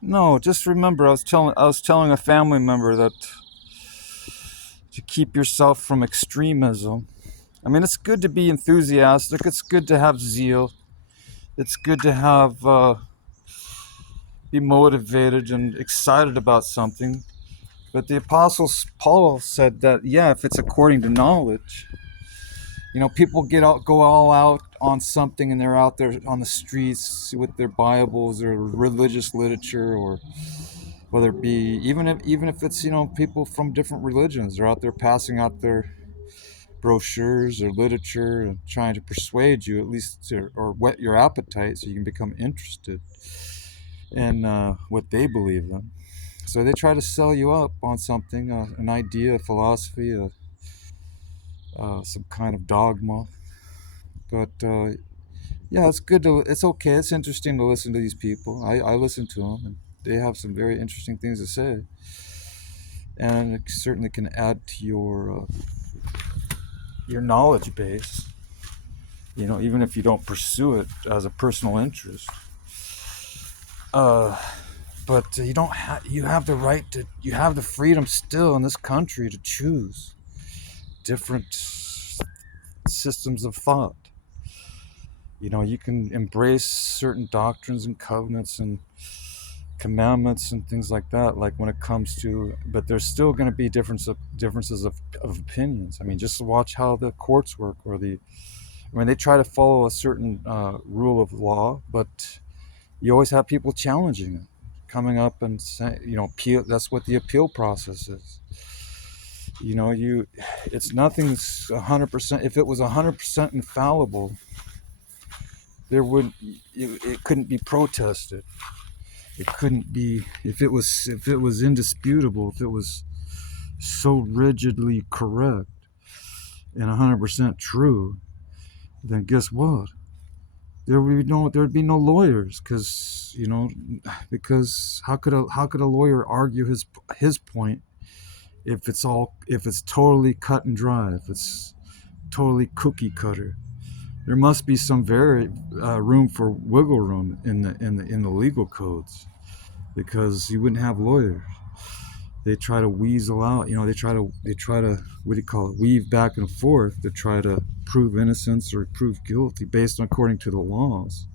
No, just remember, I was telling a family member that to keep yourself from extremism. I mean, it's good to be enthusiastic. It's good to have zeal. It's good to have be motivated and excited about something. But the Apostle Paul said that, yeah, if it's according to knowledge, people go all out on something, and they're out there on the streets with their Bibles or religious literature, or whether it be even if it's people from different religions, they're out there passing out their brochures or literature and trying to persuade you, at least or whet your appetite so you can become interested in what they believe in. So they try to sell you up on something, an idea, a philosophy, some kind of dogma. But yeah, it's okay. It's interesting to listen to these people. I listen to them, and they have some very interesting things to say, and it certainly can add to your knowledge base. Even if you don't pursue it as a personal interest. Uh, but you have the right to, you have the freedom still in this country to choose different systems of thought. You can embrace certain doctrines and covenants and commandments and things like that, like when it comes to, but there's still going to be differences of opinions. I mean, just watch how the courts work, they try to follow a certain rule of law, but you always have people challenging it, coming up and saying, appeal. That's what the appeal process is. It's nothing's 100%. If it was 100% infallible, it couldn't be protested. It couldn't be, if it was indisputable, if it was so rigidly correct and 100% true, then guess what? There'd be no lawyers, because how could a lawyer argue his point if it's totally cut and dry, if it's totally cookie cutter? There must be some very room for wiggle room in the legal codes, because you wouldn't have lawyers. They try to weasel out, they try to what do you call it, weave back and forth to try to prove innocence or prove guilty based on according to the laws.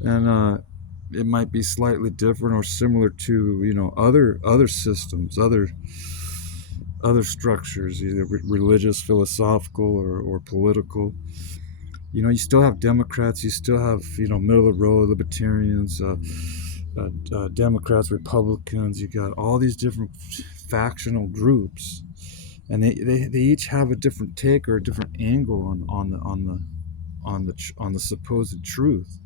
And it might be slightly different or similar to other systems, other structures, either religious, philosophical, or political. You still have Democrats, you still have middle of the road libertarians, Democrats, Republicans. You got all these different factional groups, and they each have a different take or a different angle on the supposed truth.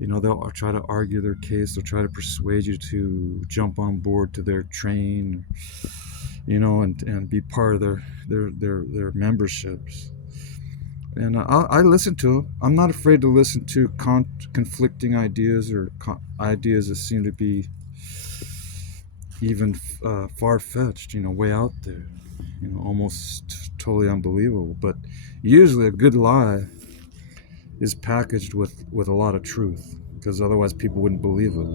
They'll try to argue their case. They'll try to persuade you to jump on board to their train, and be part of their memberships. And I listen to them. I'm not afraid to listen to conflicting ideas, or ideas that seem to be even far-fetched, way out there, almost totally unbelievable. But usually a good lie is packaged with a lot of truth, because otherwise people wouldn't believe it.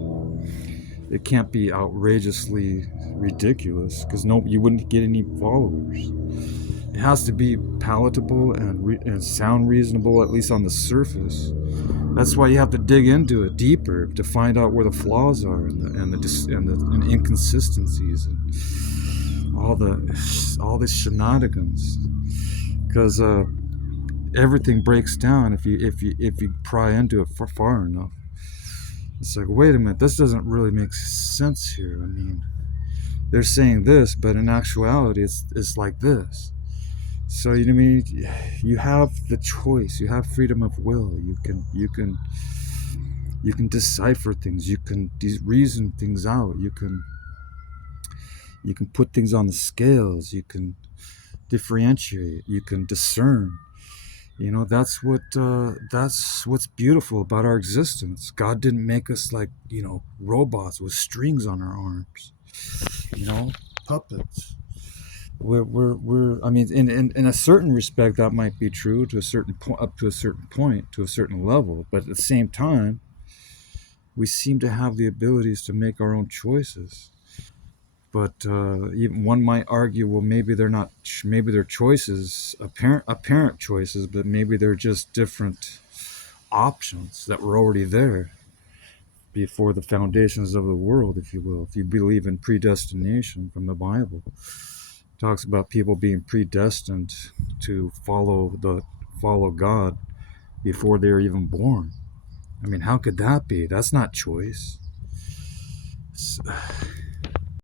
It can't be outrageously ridiculous, because you wouldn't get any followers. It has to be palatable and sound reasonable, at least on the surface. That's why you have to dig into it deeper to find out where the flaws are, and inconsistencies, and all the shenanigans. Because everything breaks down if you pry into it for far enough. It's like, wait a minute, this doesn't really make sense here. I mean, they're saying this, but in actuality, it's like this. So you have the choice. You have freedom of will. You can decipher things. You can reason things out. You can put things on the scales. You can differentiate. You can discern. That's what's beautiful about our existence. God didn't make us like robots with strings on our arms. Puppets. I mean, in a certain respect, that might be true to a certain point, up to a certain point, to a certain level. But at the same time, We seem to have the abilities to make our own choices. But even one might argue, well, maybe they're not. Maybe they're choices, apparent choices, but maybe they're just different options that were already there before the foundations of the world, if you will. If you believe in predestination from the Bible, it talks about people being predestined to follow God before they're even born. I mean, how could that be? That's not choice.